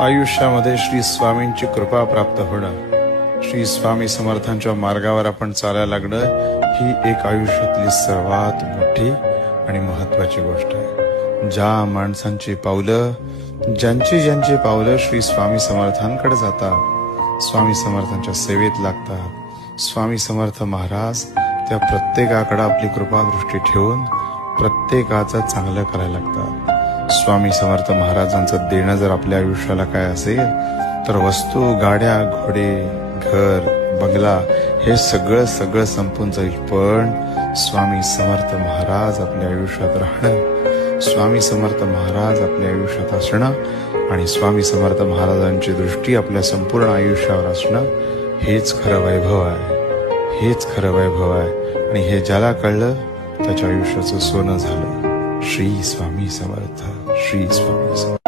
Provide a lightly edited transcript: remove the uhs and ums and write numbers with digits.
आयुष्यामध्ये श्री स्वामींची कृपा प्राप्त होणं, श्री स्वामी समर्थांच्या मार्गावर आपण चालायला लागणं ही एक आयुष्यातली सर्वात मोठी आणि महत्वाची गोष्ट आहे. ज्या माणसांची पावलं, ज्यांची पावलं श्री स्वामी समर्थांकडे जातात, स्वामी समर्थांच्या सेवेत लागतात, स्वामी समर्थ महाराज त्या प्रत्येकाकडे आपली कृपा दृष्टी ठेवून प्रत्येकाचं चांगलं करायला लागतात. स्वामी समर्थ महाराजांचं देणं जर आपल्या आयुष्याला काय असेल तर वस्तू, गाड्या, घोडे, घर, बंगला हे सगळं संपून जाईल, पण स्वामी समर्थ महाराज आपल्या आयुष्यात राहणं, स्वामी समर्थ महाराज आपल्या आयुष्यात असणं आणि स्वामी समर्थ महाराजांची दृष्टी आपल्या संपूर्ण आयुष्यावर असणं हेच खरं वैभव आहे, हेच खरं वैभव आहे. आणि हे ज्याला कळलं त्याच्या आयुष्याचं सोनं झालं. श्री स्वामी समर्थ, श्री स्वामी समर्थ.